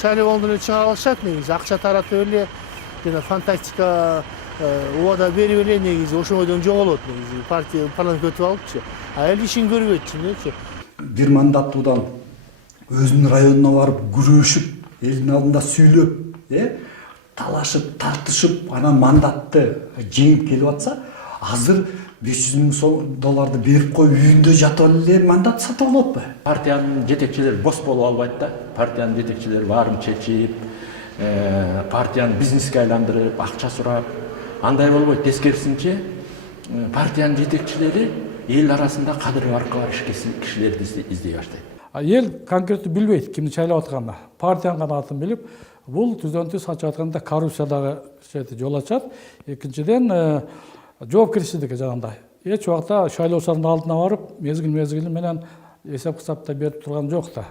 шайлоодон эле чыга алышат негизи, акча таратып эле жана фантастика убада берип эле негизи ошондон жоголот негизи партия парламентке өтүп алыпчы. А эл ишин көрбөйт чынычы. Бир мандаттуудан өзүнүн районуна барып күрөшүп, элдин алдында сүйлөп, талашып, тартышып, анан мандатты жеңип келип атса, азыр 500 миң долларды берип коюп үйүндө жатып эле мандат сатып алат. Партиянын жетекчилери бос болуп албайт да. Партиянын жетекчилери баарын чечип, партияны бизнеске айландырып, акча сурап, андай болбойт. Тескерисинче, партиянын жетекчилери эл арасында кадыры баркы кишилерди издей баштайт. Ел конкреттүү билбейт кимди шайлап атканын. Партиянын гана атын билип, бул түзөнтү сачып атканда коррупциядагы жол ачат. Экинчиден, жоопкерчиликке жанагындай. Эч убакта шайлоочулардын алдына барып, мезгил менен эсеп кысапта берип турган жок да.